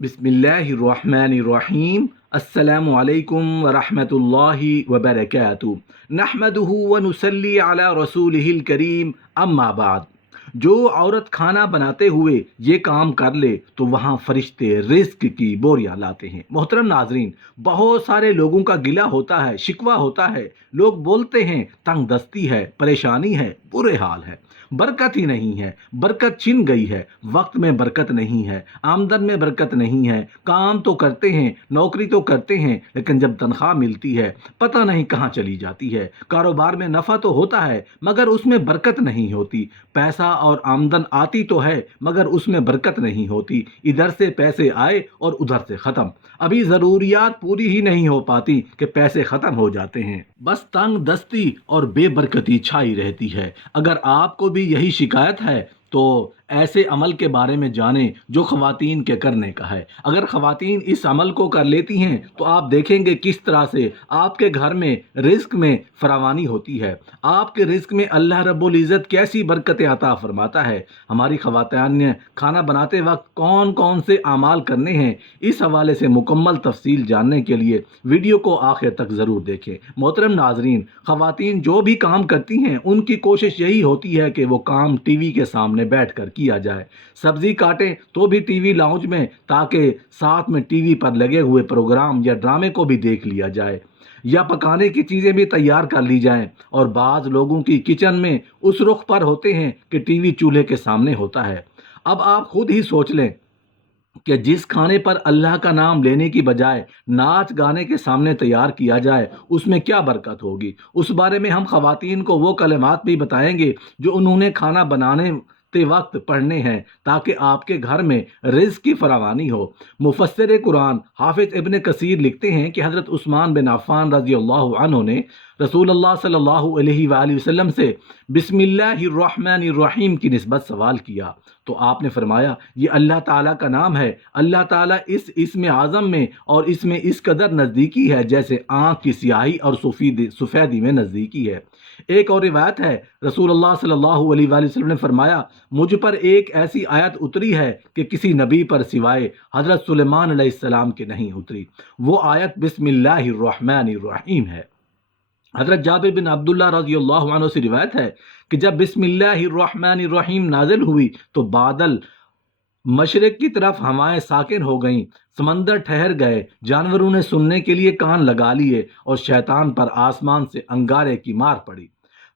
बिस्मिल्लाहिर्रहमानिर्रहीम। अस्सलामु अलैकुम वरहमतुल्लाहि वबरकातुहू। नहमदुहु व नुसल्ली अला रसूलिहिल करीम, अम्मा बाद। जो औरत खाना बनाते हुए ये काम कर ले तो वहाँ फरिश्ते रिस्क की बोरियां लाते हैं। मोहतरम नाजरीन, बहुत सारे लोगों का गिला होता है, शिकवा होता है। लोग बोलते हैं तंग दस्ती है, परेशानी है, बुरे हाल है, बरकत ही नहीं है, बरकत छिन गई है, वक्त में बरकत नहीं है, आमदन में बरकत नहीं है। काम तो करते हैं, नौकरी तो करते हैं, लेकिन जब तनख्वाह मिलती है पता नहीं कहाँ चली जाती है। कारोबार में नफ़ा तो होता है मगर उसमें बरकत नहीं होती। पैसा और आमदन आती तो है मगर उसमें बरकत नहीं होती। इधर से पैसे आए और उधर से ख़त्म। अभी ज़रूरियात पूरी ही नहीं हो पाती कि पैसे ख़त्म हो जाते हैं। बस तंग दस्ती और बेबरकती छाई रहती है। अगर आपको भी यही शिकायत है तो ऐसे अमल के बारे में जानें जो ख़वातीन के करने का है। अगर ख़वातीन इस अमल को कर लेती हैं तो आप देखेंगे किस तरह से आपके घर में रिस्क में फरावानी होती है। आपके रिस्क में अल्लाह रब्बुल इज़्ज़त कैसी बरकतें अता फरमाता है। हमारी ख़वातीन ने खाना बनाते वक्त कौन कौन से अमाल करने हैं, इस हवाले से मुकम्मल तफसील जानने के लिए वीडियो को आखिर तक ज़रूर देखें। मोहतरम नाजरीन, ख़वातीन जो भी काम करती हैं उनकी कोशिश यही होती है कि वो काम टीवी के सामने बैठ कर किया जाए। सब्जी काटें तो भी टीवी लाउंज में, ताकि साथ में टीवी पर लगे हुए प्रोग्राम या ड्रामे को भी देख लिया जाए, या पकाने की चीज़ें भी तैयार कर ली जाएं। और बाज़ लोगों की किचन में उस रुख पर होते हैं कि टीवी चूल्हे के सामने होता है। अब आप खुद ही सोच लें कि जिस खाने पर अल्लाह का नाम लेने की बजाय नाच गाने के सामने तैयार किया जाए उसमें क्या बरकत होगी। उस बारे में हम ख़वातीन को वो कलिमात भी बताएंगे जो उन्होंने खाना बनाने ते वक्त पढ़ने हैं, ताकि आपके घर में रिज़्क़ की फरावानी हो। मुफस्सिर कुरान हाफिज़ इब्न कसीर लिखते हैं कि हज़रत उस्मान बिन अफ़्फ़ान रज़ियल्लाहु अन्हु ने रसूलुल्लाह सल्लल्लाहु अलैहि वसल्लम से बिस्मिल्लाहिर्रहमानिर्रहीम की निस्बत सवाल किया तो आपने फरमाया ये अल्लाह ताला का नाम है। अल्लाह ताला इस इसमें आज़म में और इसमें इस कदर नज़दीकी है जैसे आँख की स्याही और सफ़ेदी में नज़दीकी है। एक और रिवायत है, रसूलुल्लाह सल्लल्लाहु अलैहि वसल्लम ने फरमाया मुझ पर एक ऐसी आयत उतरी है कि किसी नबी पर सिवाय हज़रत सुलेमान अलैहिस्सलाम के नहीं उतरी। वो आयत बिस्मिल्लाहिर्रहमानिर्रहीम है। हज़रत जाबिर बिन अब्दुल्लाह रज़ियल्लाहु अन्हु से रिवायत है कि जब बिस्मिल्लाहिर्रहमानिर्रहीम नाज़िल हुई तो बादल मशरिक़ की तरफ हवाएं साकिन हो गईं, समंदर ठहर गए, जानवरों ने सुनने के लिए कान लगा लिए और शैतान पर आसमान से अंगारे की मार पड़ी।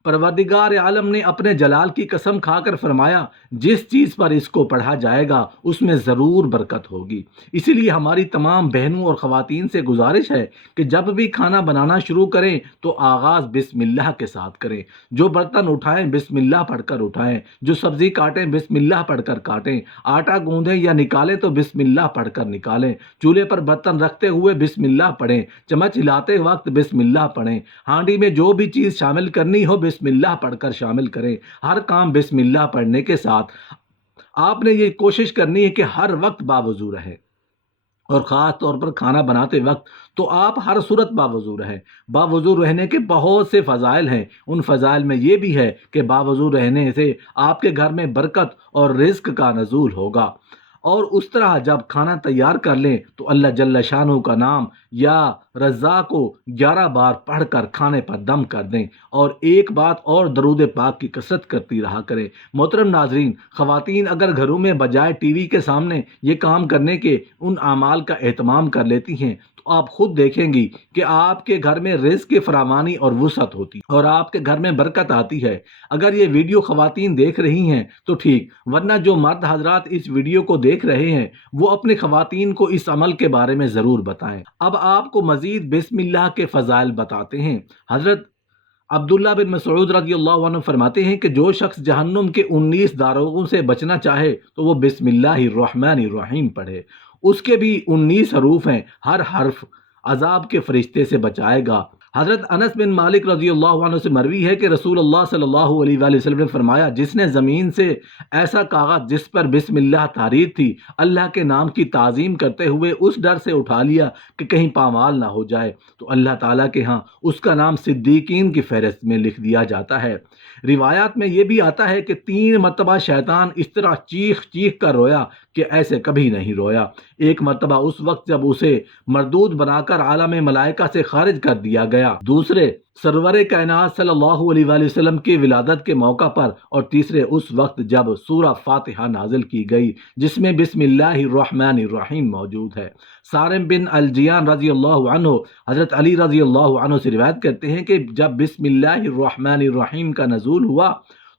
परवरदिगार आलम ने अपने जलाल की कसम खाकर फरमाया जिस चीज़ पर इसको पढ़ा जाएगा उसमें ज़रूर बरकत होगी। इसीलिए हमारी तमाम बहनों और ख़वातीन से गुजारिश है कि जब भी खाना बनाना शुरू करें तो आगाज़ बिस्मिल्लाह के साथ करें। जो बर्तन उठाएं बिस्मिल्लाह पढ़कर उठाएं, जो सब्ज़ी काटें बिस्मिल्लाह पढ़कर काटें, आटा गूंदें या निकालें तो बिस्मिल्लाह पढ़कर निकालें, चूल्हे पर बर्तन रखते हुए बिस्मिल्लाह पढ़ें, चम्मच हिलाते वक्त बिस्मिल्लाह पढ़ें, हांडी में जो भी चीज़ शामिल करनी हो बिस्मिल्लाह पढ़कर शामिल करें। हर काम बिस्मिल्लाह पढ़ने के साथ आपने ये कोशिश करनी है कि हर वक्त बावजू रहे, और ख़ास तौर पर खाना बनाते वक्त तो आप हर सूरत बावजू रहें। बावजू रहने के बहुत से फ़ज़ाइल हैं। उन फ़ज़ाइल में ये भी है कि बावजू रहने से आपके घर में बरकत और रिज़्क़ का नज़ूल होगा। और उस तरह जब खाना तैयार कर लें तो अल्लाह जल्ल शानहू का नाम या रज़्ज़ा को 11 बार पढ़कर खाने पर दम कर दें। और एक बात और, दरूद पाक की कसरत करती रहा करें। मोहतरम नाजरीन, ख़वातीन अगर घरों में बजाय टीवी के सामने ये काम करने के उन आमाल का एहतमाम कर लेती हैं तो आप खुद देखेंगी कि आपके घर में रिज़्क़ की फरावानी और वुसअत होती है और आपके घर में बरकत आती है। अगर ये वीडियो ख़वातीन देख रही हैं तो ठीक, वरना जो मर्द हजरात इस वीडियो को देख रहे हैं वो अपने ख़वातीन को इस अमल के बारे में ज़रूर बताएं। अब आपको मज़ीद बिस्मिल्लाह के फ़ज़ाइल बताते हैं। हज़रत अब्दुल्ला बिन मसऊद रज़ियल्लाहु अन्हु फरमाते हैं कि जो शख्स जहन्नुम के 19 दारोगों से बचना चाहे तो वो बिस्मिल्लाहिर्रहमानिर्रहीम पढ़े। उसके भी 19 हरूफ हैं, हर हर्फ अजाब के फरिश्ते से बचाएगा। हज़रत अनस बिन मालिक रज़ियल्लाहु अन्हु से मरवी है कि रसूलुल्लाह सल्लल्लाहु अलैहि वसल्लम ने फरमाया जिसने ज़मीन से ऐसा कागज़ जिस पर बिस्मिल्लाह तारीर थी अल्लाह के नाम की ताज़ीम करते हुए उस डर से उठा लिया कि कहीं पामाल ना हो जाए तो अल्लाह ताला के यहाँ उसका नाम सिद्दीकीन की फहरिस्त में लिख दिया जाता है। रिवायात में ये भी आता है कि 3 मरतबा शैतान इस तरह चीख चीख कर रोया کہ ایسے کبھی نہیں رویا۔ ایک مرتبہ اس وقت جب اسے مردود بنا کر عالم ملائکہ سے خارج کر دیا گیا، دوسرے سرور کائنات صلی اللہ علیہ وآلہ وسلم کی ولادت کے موقع پر، اور تیسرے اس وقت جب سورہ فاتحہ نازل کی گئی جس میں بسم اللہ الرحمن الرحیم موجود ہے۔ سارم بن الجیان رضی اللہ عنہ حضرت علی رضی اللہ عنہ سے روایت کرتے ہیں کہ جب بسم اللہ الرحمن الرحیم کا نزول ہوا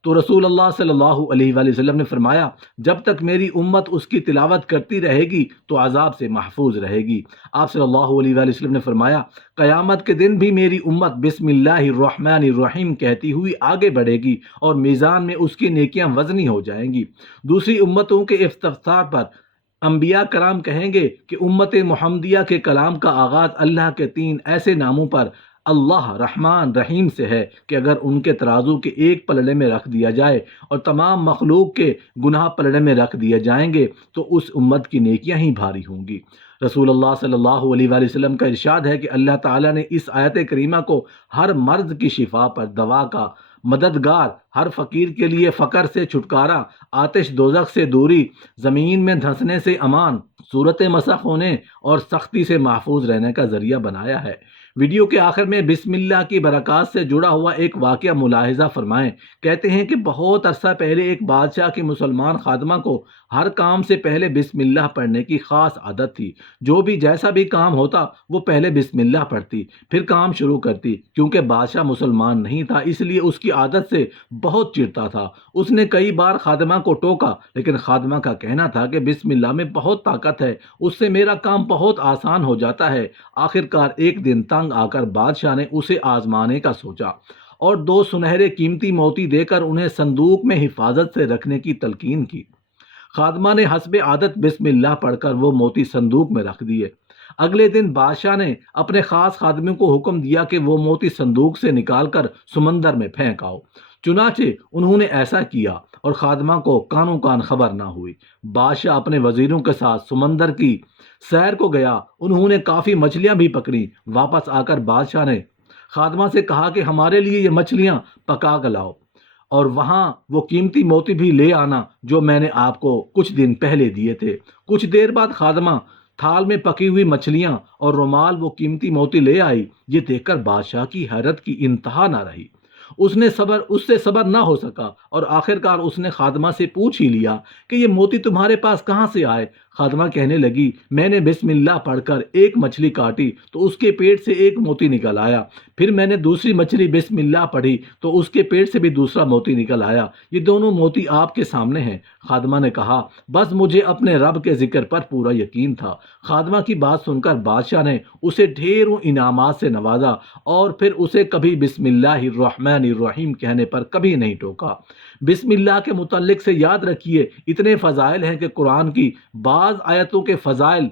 تو رسول اللہ صلی اللہ علیہ وآلہ وسلم نے فرمایا، جب تک میری امت اس کی تلاوت کرتی رہے گی تو عذاب سے محفوظ رہے گی۔ آپ صلی اللہ علیہ وآلہ وسلم نے فرمایا، قیامت کے دن بھی میری امت بسم اللہ الرحمن الرحیم کہتی ہوئی آگے بڑھے گی اور میزان میں اس کی نیکیاں وزنی ہو جائیں گی۔ دوسری امتوں کے افتخار پر انبیاء کرام کہیں گے کہ امت محمدیہ کے کلام کا آغاز اللہ کے 3 ایسے ناموں پر اللہ رحمان رحیم سے ہے کہ اگر ان کے ترازو کے ایک پلڑے میں رکھ دیا جائے اور تمام مخلوق کے گناہ پلڑے میں رکھ دیے جائیں گے تو اس امت کی نیکیاں ہی بھاری ہوں گی۔ رسول اللہ صلی اللہ علیہ وآلہ وسلم کا ارشاد ہے کہ اللہ تعالیٰ نے اس آیت کریمہ کو ہر مرض کی شفا پر دوا کا مددگار، ہر فقیر کے لیے فقر سے چھٹکارا، آتش دوزخ سے دوری، زمین میں دھنسنے سے امان، صورت مسخ ہونے اور سختی سے محفوظ رہنے کا ذریعہ بنایا ہے۔ ویڈیو کے آخر میں بسم اللہ کی برکات سے جڑا ہوا ایک واقعہ ملاحظہ فرمائیں۔ کہتے ہیں کہ بہت عرصہ پہلے ایک بادشاہ کی مسلمان خادمہ کو ہر کام سے پہلے بسم اللہ پڑھنے کی خاص عادت تھی۔ جو بھی جیسا بھی کام ہوتا وہ پہلے بسم اللہ پڑھتی پھر کام شروع کرتی۔ کیونکہ بادشاہ مسلمان نہیں تھا اس لیے اس کی عادت سے بہت چڑھتا تھا۔ اس نے کئی بار خادمہ کو ٹوکا لیکن خادمہ کا کہنا تھا کہ بسم اللہ میں بہت طاقت ہے، اس سے میرا کام بہت آسان ہو جاتا ہے۔ آخرکار ایک دن تنگ آ کر بادشاہ نے اسے آزمانے کا سوچا اور 2 سنہرے قیمتی موتی دے کر انہیں صندوق میں حفاظت سے رکھنے کی تلقین کی۔ خادمہ نے حسب عادت بسم اللہ پڑھ کر وہ موتی صندوق میں رکھ دیے۔ اگلے دن بادشاہ نے اپنے خاص خادموں کو حکم دیا کہ وہ موتی صندوق سے نکال کر سمندر میں پھینک آؤ۔ چنانچہ انہوں نے ایسا کیا اور خادمہ کو کانوں کان خبر نہ ہوئی۔ بادشاہ اپنے وزیروں کے ساتھ سمندر کی سیر کو گیا۔ انہوں نے کافی مچھلیاں بھی پکڑی۔ واپس آ کر بادشاہ نے خادمہ سے کہا کہ ہمارے لیے یہ مچھلیاں پکا کر لاؤ اور وہاں وہ قیمتی موتی بھی لے آنا جو میں نے آپ کو کچھ دن پہلے دیے تھے۔ کچھ دیر بعد خادمہ تھال میں پکی ہوئی مچھلیاں اور رومال وہ قیمتی موتی لے آئی۔ یہ دیکھ کر بادشاہ کی حیرت کی انتہا نہ رہی۔ اس سے صبر نہ ہو سکا اور آخرکار اس نے خادمہ سے پوچھ ہی لیا کہ یہ موتی تمہارے پاس کہاں سے آئے؟ خادمہ کہنے لگی، میں نے بسم اللہ پڑھ کر ایک مچھلی کاٹی تو اس کے پیٹ سے ایک موتی نکل آیا، پھر میں نے دوسری مچھلی بسم اللہ پڑھی تو اس کے پیٹ سے بھی دوسرا موتی نکل آیا، یہ دونوں موتی آپ کے سامنے ہیں۔ خادمہ نے کہا، بس مجھے اپنے رب کے ذکر پر پورا یقین تھا۔ خادمہ کی بات سن کر بادشاہ نے اسے ڈھیروں انعامات سے نوازا اور پھر اسے کبھی بسم اللہ الرحمن الرحیم کہنے پر کبھی نہیں ٹوکا۔ بسم اللہ کے متعلق سے یاد رکھیے، اتنے فضائل ہیں کہ قرآن کی بعض آیتوں کے فضائل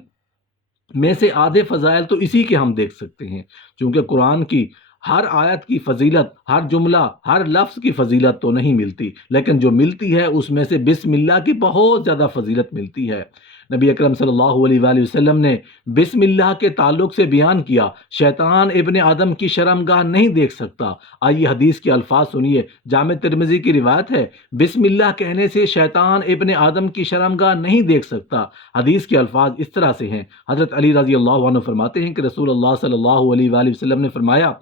میں سے آدھے فضائل تو اسی کے ہم دیکھ سکتے ہیں۔ چونکہ قرآن کی ہر آیت کی فضیلت، ہر جملہ، ہر لفظ کی فضیلت تو نہیں ملتی، لیکن جو ملتی ہے اس میں سے بسم اللہ کی بہت زیادہ فضیلت ملتی ہے۔ نبی اکرم صلی اللہ علیہ وآلہ وسلم نے بسم اللہ کے تعلق سے بیان کیا، شیطان ابن آدم کی شرمگاہ نہیں دیکھ سکتا۔ آئیے حدیث کے الفاظ سنیے۔ جامع ترمذی کی روایت ہے، بسم اللہ کہنے سے شیطان ابن آدم کی شرمگاہ نہیں دیکھ سکتا۔ حدیث کے الفاظ اس طرح سے ہیں، حضرت علی رضی اللہ عنہ فرماتے ہیں کہ رسول اللہ صلی اللہ علیہ وآلہ وسلم نے فرمایا،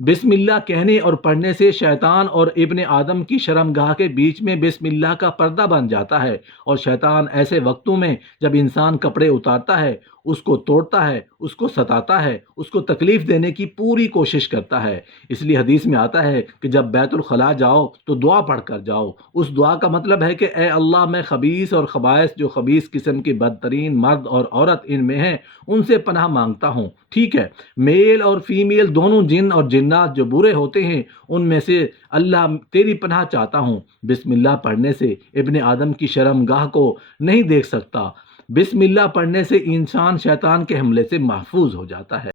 بسم اللہ کہنے اور پڑھنے سے شیطان اور ابن آدم کی شرمگاہ کے بیچ میں بسم اللہ کا پردہ بن جاتا ہے، اور شیطان ایسے وقتوں میں جب انسان کپڑے اتارتا ہے اس کو توڑتا ہے، اس کو ستاتا ہے، اس کو تکلیف دینے کی پوری کوشش کرتا ہے۔ اس لیے حدیث میں آتا ہے کہ جب بیت الخلاء جاؤ تو دعا پڑھ کر جاؤ۔ اس دعا کا مطلب ہے کہ اے اللہ، میں خبیث اور خبائث، جو خبیث قسم کی بدترین مرد اور عورت ان میں ہیں، ان سے پناہ مانگتا ہوں۔ ٹھیک ہے، میل اور فیمیل دونوں جن اور جنات جو برے ہوتے ہیں ان میں سے اللہ تیری پناہ چاہتا ہوں۔ بسم اللہ پڑھنے سے ابن آدم کی شرمگاہ کو نہیں دیکھ سکتا۔ بسم اللہ پڑھنے سے انسان شیطان کے حملے سے محفوظ ہو جاتا ہے۔